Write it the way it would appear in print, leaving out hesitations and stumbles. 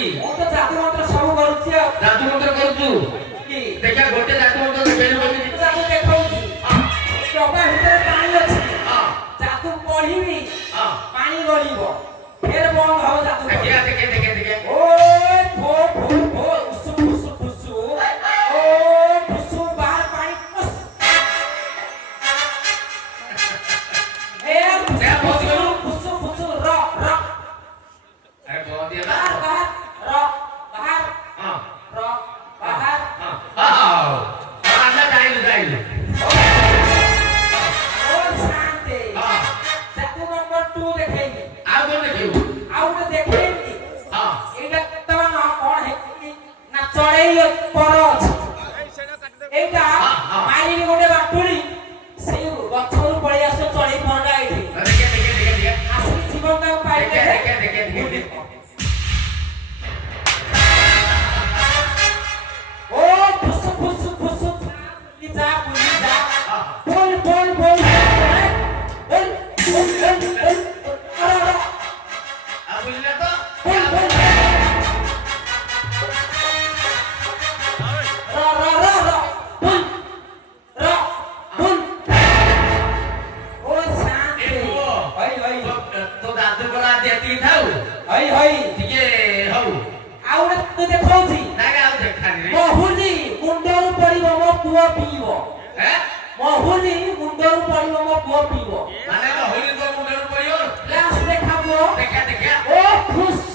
କି ମୁଁ ତ ଜାଦୁ ମନ୍ତ୍ର ସବୁ କରୁଛି ଆଉ ଜାଦୁ ମନ୍ତ୍ର କରୁଛୁ କି ଦେଖିଆ ଗୋଟେ ଜାଦୁ ମନ୍ତ୍ର ଦେଖେଇଲୁ ବୋଲି ଜାଦୁ ଦେଖଉଛି ଡବା ଭିତରେ ପାଣି ଅଛି ହଁ ଜାଦୁ ପଢିବି ହଁ ପାଣି ଗଳିବ ଫେର ବନ୍ଦ ହବ ଜାଦୁ ଦେଖିଆ ଦେଖେ ଦେଖେ ଦେଖେ ओए फो फो फो उसु फुसु फुसु ओ फुसु बाहर पानी फुस ए फुसु फुसु फुसु र र अरे बहुत दिया बाहर बाहर र बाहर हां र बाहर हां हां अंदर जाइलु ओ शांति हां जादू नंबर 2 देखेगी आ बोल देखियो आउ तो देखेगी हां एटा तवा ना कोन है ना चढ़ेई पर अछि एटा मालिनी गोटे बाटुली से गछरु पळी आसे चढ़ेई परगा एठी देखिए आसी जीवन का पाई देखिए ओ फुस फुस फुस ली जा बोल बोल बोल अरे आ बुझले तो बोल बोल ra boom ra boom ओ शांति हई तो दादू बड़ा देती थाउ हई ଟିକେ ହଉ ଆଉ ତୁ ଦେଖौछी ନାగా ଆଉ ଦେଖାନି ରେ ମହୁଲି ମୁଣ୍ଡରୁ ପଡ଼ିବ ମୋ ପୁଅ ପିଇବ ହେ ମହୁଲି ମୁଣ୍ଡରୁ ପଡ଼ିବ ମୋ ପୁଅ ପିଇବ ମାନେ ହୋଲି ତ ମୁଣ୍ଡରୁ ପଡ଼ିବ ଲାଷ୍ଟ ଦେଖାବ ଦେଖିଆ ଓ ଖୁସ୍